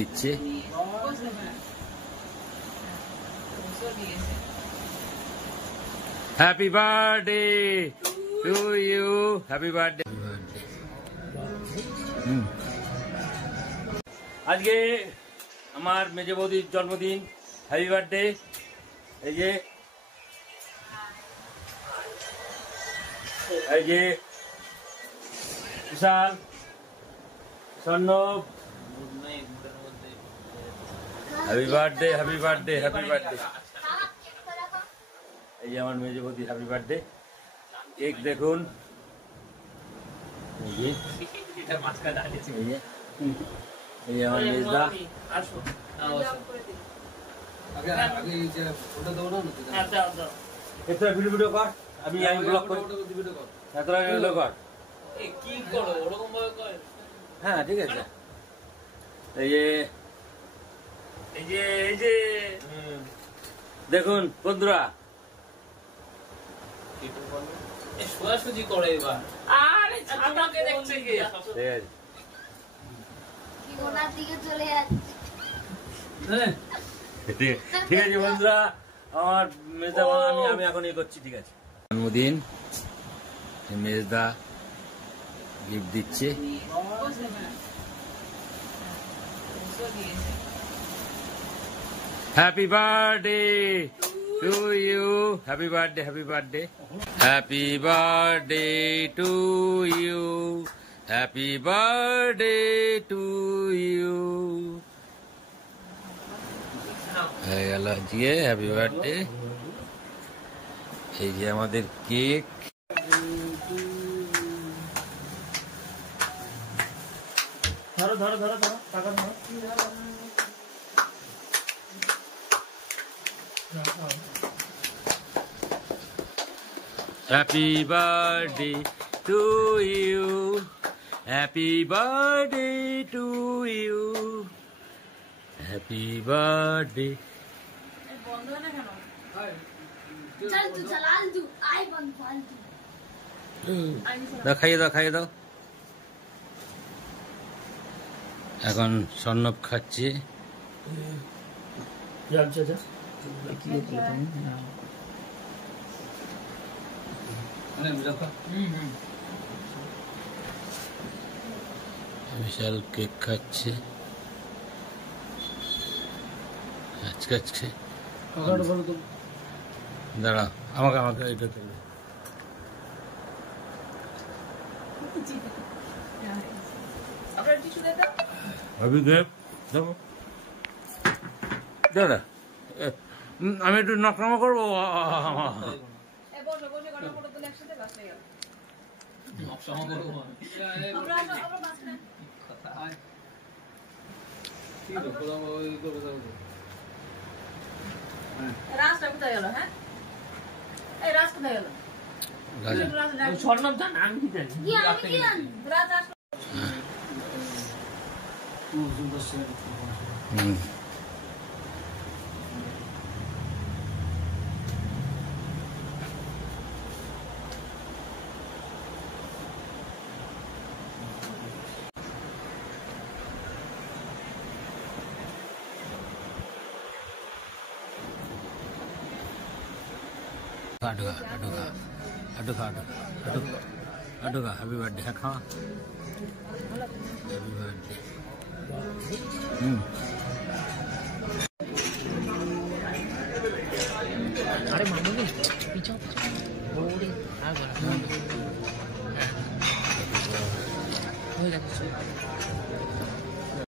দিচ্ছে। Happy birthday to you, happy birthday. আজকে আমার মেজে বৌদির জন্মদিন, হ্যাপি বার্থডে। এই যে Bishal, Swarnab, happy birthday, happy birthday, happy birthday. এই যে আমার মেজে বৌদি, হ্যাপি বার্থডে। কেক দেখুন, এই যে আমার মেজদা। ভিডিও কর, আমি ব্লগ করি। ভিডিও কর, হ্যাঁ ঠিক আছে। এই যে দেখুন বন্ধুরা, সোজাসুজি করে এবার। আরে ছাতাকে দেখছে কে? ঠিক আছে বন্ধুরা, আমার মেজদা আমি এখন ইয়ে করছি, ঠিক আছে। জন্মদিন, মেজদা গিফট দিচ্ছে। Happy birthday to you, happy birthday, happy birthday, happy birthday to you, happy birthday to you. হয়ে গেল আজকে হ্যাপি বার্থডে। এই যে আমাদের কেক। ধরো ধরো ধরো ধরো, টাকা ধরো। Happy birthday to you, happy birthday to you, happy birthday. খাইয়ে দাও, খাইয়ে দাও। এখন স্বর্ণব খাচ্ছে। বিশাল কেক খাচ্ছে আজকে। দাঁড়া, আমাকে এটা দেবে। দাদা আমি একটু নকরামা করবো। রাজটা কোথায় গেল? হ্যাঁ, এই রাজ কোথায় গেল? স্বর্ণব জান, আমি কি জানি। রাজ আসলো। আডুকা হ্যাপি বার্থডে। হ্যাঁ খাওয়া, হ্যাপি বার্থডে। আরে মামুনি পিছন বৌড়ি আর হয়ে যাচ্ছে।